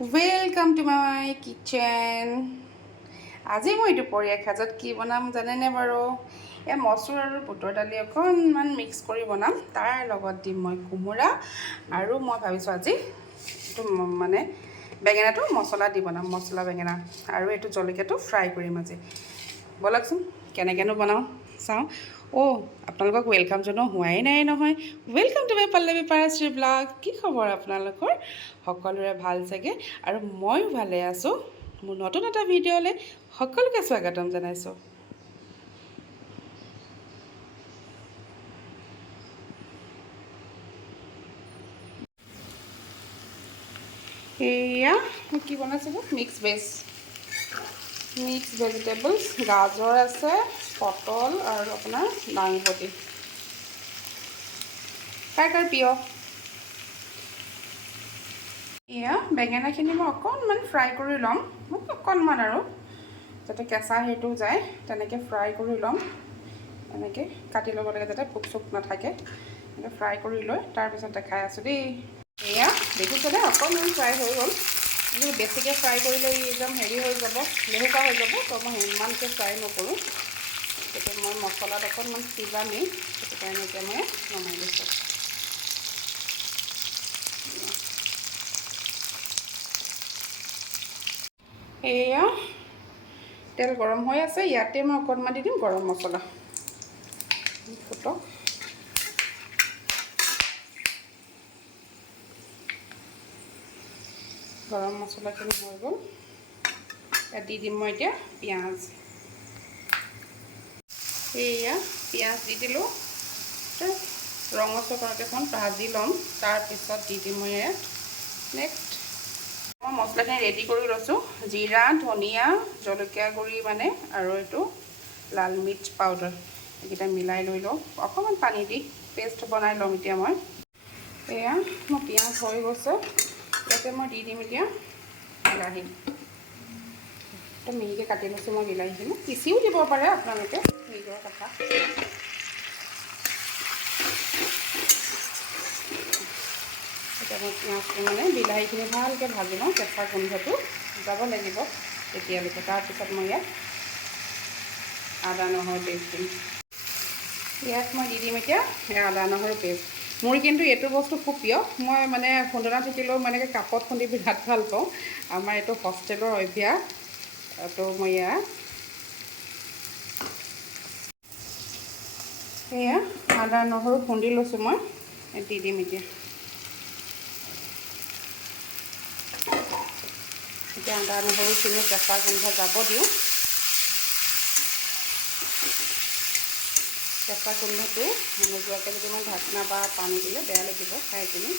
Welcome to my kitchen. আজি মই দুপৰীয়া সাজত কি বনাম জানেনে বাৰু? মচুৰ আৰু বুটৰ দালি অকণমান মিক্স কৰি বনাম। তাৰ লগত দিম মই কোমোৰা আৰু মই ভাবিছোঁ আজি এইটো মানে বেঙেনাটো মছলা দি বনাম, মছলা বেঙেনা আৰু এইটো জলকীয়াটো ফ্ৰাই কৰিম আজি। বলকচোন কেনেকৈনো বনাওঁ চাওঁ। আপোনালোকক ৱেলকাম জনোৱা হোৱাই নাই নহয়। Welcome to my Pallavi Parashree blog. কি খবৰ আপোনালোকৰ? সকলোৰে ভাল চাগে আৰু ময়ো ভালে আছোঁ। মোৰ নতুন এটা ভিডিঅ'লৈ সকলোকে স্বাগতম জনাইছোঁ। এয়া মই কি বনাইছিলোঁ, মিক্স ভেজিটেবলছ, গাজৰ আছে, পটল আৰু আপোনাৰ দাংবডি। কাৰ প্ৰিয়। এয়া বেঙেনাখিনি মই অকণমান ফ্ৰাই কৰি ল'ম, অকণমান আৰু যাতে কেঁচা হেৰিটো যায় তেনেকৈ ফ্ৰাই কৰি ল'ম। এনেকৈ কাটি ল'ব লাগে যাতে পোক চোক নাথাকে। এনেকৈ ফ্ৰাই কৰি লৈ তাৰপিছত দেখাই আছোঁ দেই। এয়া দেখিছেনে অকণমান ফ্ৰাই হৈ গ'ল, কিন্তু বেছিকৈ ফ্ৰাই কৰিলে একদম হেৰি হৈ যাব, লেহুকা হৈ যাব। তো মই ইমানকৈ ফ্ৰাই নকৰোঁ, সেইটো মই মছলাত অকণমান সিজামেই, সেইটো কাৰণে এতিয়া মই নমাই দিছোঁ। এয়া তেল গৰম হৈ আছে, ইয়াতে মই অকণমান দি দিম গৰম মছলা। ফুটক। গৰম মছলাখিনি হৈ গ'ল, ইয়াত দি দিম মই এতিয়া পিঁয়াজ। এয়া পিঁয়াজ দি দিলোঁ, ৰঙচুৱা কৰাকৈ ভাজি ল'ম, তাৰপিছত দি দিম মই ইয়াত নেক্সট মই মছলাখিনি ৰেডি কৰি লৈছোঁ। জিৰা, ধনিয়া, জলকীয়া গুড়ি আৰু এইটো লাল মিৰ্চ পাউডাৰ, এইকেইটা মিলাই লৈ লওঁ। অকণমান পানী দি পেষ্ট বনাই ল'ম এতিয়া মই। এয়া মোৰ পিঁয়াজ হৈ গৈছে, ইয়াতে মই দি দিম এতিয়া বিলাহী। একদম মিহিকৈ কাটি লৈছোঁ মই বিলাহীখিনি, পিচিও দিব পাৰে আপোনালোকে, নিজৰ কথা। এতিয়া মই পিঁয়াজটো বিলাহীখিনি ভালকৈ ভাজি লওঁ, কেঁচা গোন্ধটো যাব লাগিব তেতিয়ালৈকে। তাৰপিছত মই ইয়াত আদা নহৰু পেষ্ট দিম। ইয়াত মই দি দিম এতিয়া আদা নহৰু পেষ্ট। মোৰ কিন্তু এইটো বস্তু খুব প্ৰিয়, মই খুন্দনা থাকিলেও এনেকৈ কাপত খুন্দি বিৰাট ভাল পাওঁ। আমাৰ এইটো হোষ্টেলৰ অভ্যাস। তো মই এয়া আদা নহৰু খুন্দি লৈছোঁ, মই দি দিম এতিয়া। এতিয়া আদা নহৰুখিনি কেঁচা গোন্ধ যাব দিওঁ। কেঁচা গোন্ধটো নোযোৱাকৈ যদি মই ঢাকনা বা পানী দিলে বেয়া লাগিব খাই কিনি।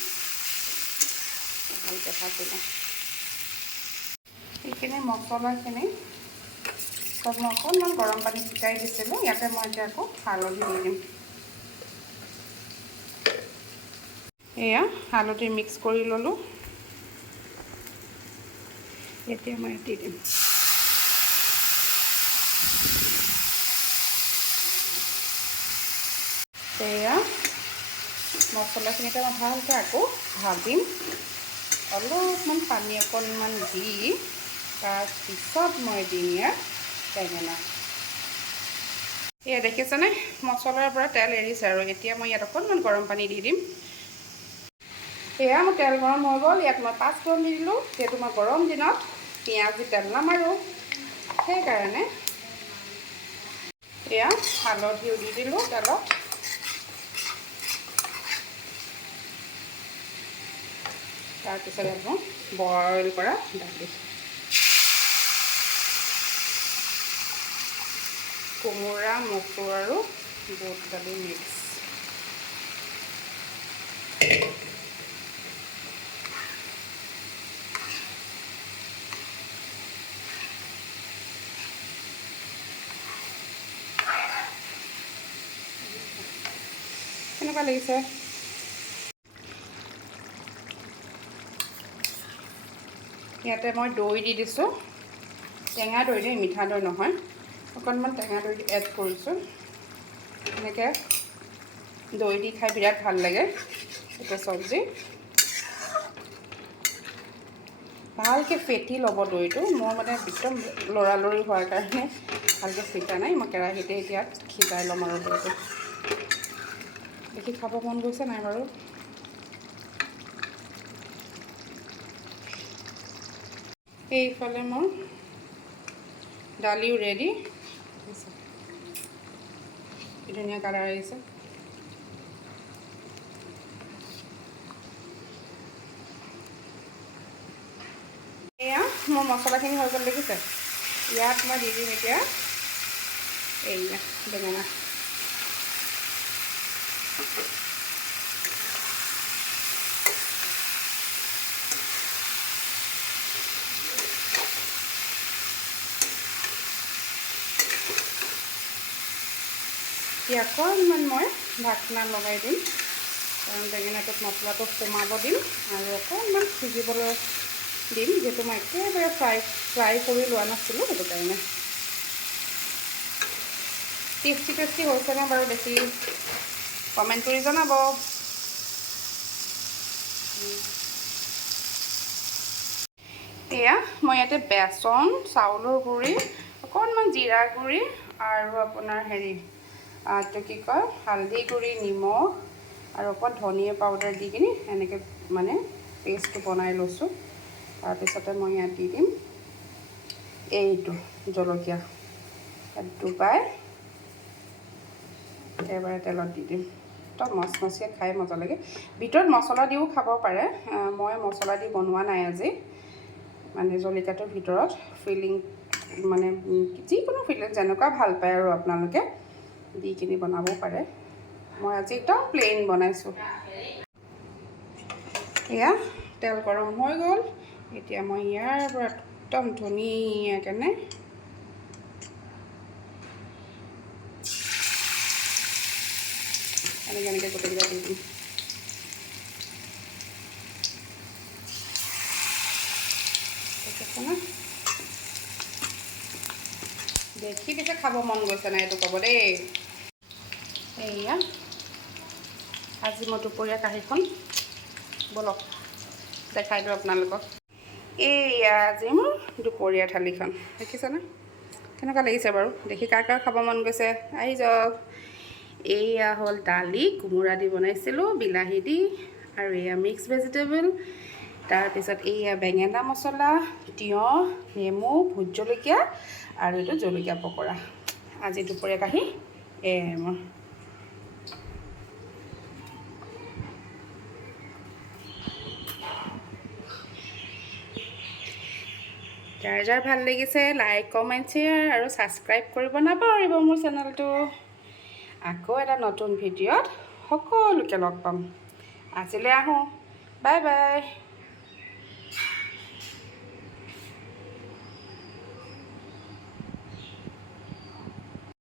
ভালকৈ ভাজি লওঁ। এইখিনি মছলাখিনি চব মই অকণমান গৰম পানী ফুটাই দিছিলোঁ, ইয়াতে মই এতিয়া আকৌ হালধি দি দিম। এয়া হালধি মিক্স কৰি ল'লোঁ, এতিয়া মই দি দিম। এয়া মছলাখিনিতে মই ভালকৈ আকৌ ভাজিম, অলপমান পানী অকণমান দি, তাৰপিছত মই দিম ইয়াত বেঙেনা। এয়া দেখিছেনে মছলাৰ পৰা তেল এৰিছে, আৰু এতিয়া মই ইয়াত অকণমান গৰম পানী দি দিম। এয়া মোৰ তেল গৰম হৈ গ'ল, ইয়াত মই 5 ফোৰণ দি দিলোঁ। যিহেতু মই গৰম দিনত পিঁয়াজ দি তেল নামাৰোঁ, সেইকাৰণে এয়া হালধিও দি দিলোঁ তেলত। তাৰপিছত আকৌ বইল কৰা দালি, কোমোৰা, মচুৰ আৰু বুট দালি মিক্স। কেনেকুৱা লাগিছে? ইয়াতে মই দৈ দি দিছোঁ, টেঙা দৈ দেই, মিঠা দৈ নহয়। অকণমান টেঙা দৈ এড কৰিছোঁ। এনেকৈ দৈ দি খাই বিৰাট ভাল লাগে এইটো চব্জি। ভালকৈ ফেটি ল'ব দৈটো। মই মানে একদম লৰালৰি হোৱাৰ কাৰণে ভালকৈ ফেটা নাই। মই কেৰাহীতে এতিয়া সিজাই ল'ম আৰু দৈটো। দেখি খাব মন গৈছে নাই বাৰু? এইফালে মোৰ দালিও ৰেডি। কি ধুনীয়া কালাৰ আহিছে। এয়া মোৰ মছলাখিনি হৈ গ'ল দেখিছে। ইয়াত মই দি দিম এতিয়া এইয়া বেঙেনা। এতিয়া অকণমান মই ঢাকনা লগাই দিম, কাৰণ বেঙেনাটোত মছলাটো সোমাব দিম আৰু অকণমান সিজিবলৈ দিম, যিহেতু মই একেবাৰে ফ্ৰাই কৰি লোৱা নাছিলোঁ, সেইটো কাৰণে। টেষ্টি হৈছেনে বাৰু দেখি কমেণ্ট কৰি জনাব। এয়া মই ইয়াতে বেচন, চাউলৰ গুড়ি, অকণমান জিৰা গুড়ি আৰু আপোনাৰ এইটো কি কয় হালধি গুড়ি, নিমখ আৰু অকণ ধনিয়া পাউডাৰ দি কিনি এনেকৈ মানে পেষ্টটো বনাই লৈছোঁ। তাৰপিছতে মই ইয়াত দি দিম এইটো জলকীয়া, ইয়াত ডুবাই একেবাৰে তেলত দি দিম। একদম মচমচীয়া, খাই মজা লাগে। ভিতৰত মছলা দিও খাব পাৰে, মই মছলা দি বনোৱা নাই আজি। মানে জলকীয়াটোৰ ভিতৰত ফিলিং মানে যিকোনো ফিলিং যেনেকুৱা ভাল পায় আৰু আপোনালোকে দি কিনি বনাব পাৰে। মই আজি একদম প্লেইন বনাইছোঁ। এয়া তেল গৰম হৈ গ'ল। এতিয়া মই ইয়াৰ পৰা একদম ধুনীয়াকৈ এনেকৈ গোটেইকেইটা দি দিম। দেখি পিছে খাব মন গৈছে নাই এইটো ক'ব দেই। এইয়া আজি মই দুপৰীয়া কাঁহীখন বলক দেখাই দিওঁ আপোনালোকক। এইয়া আজি মোৰ দুপৰীয়া থালিখন দেখিছেনে? কেনেকুৱা লাগিছে বাৰু? দেখি কাৰ খাব মন গৈছে আহি যাওক। এয়া হ'ল দালি, কোমোৰা দি বনাইছিলোঁ, বিলাহী দি, আৰু এয়া মিক্স ভেজিটেবল। তাৰপিছত এয়া বেঙেনা মছলা, তিয়ঁহ, নেমু, ভোট জলকীয়া আৰু এইটো জলকীয়া পকৰা। আজি দুপৰীয়া কাঁহী মোৰ। যাৰ যাৰ ভাল লাগিছে লাইক, কমেণ্ট, শ্বেয়াৰ আৰু ছাবস্ক্ৰাইব কৰিব নাপাহৰিব মোৰ চেনেলটো। আকৌ এটা নতুন ভিডিঅ'ত সকলোকে লগ পাম। আজিলৈ আহোঁ, বাই বাই।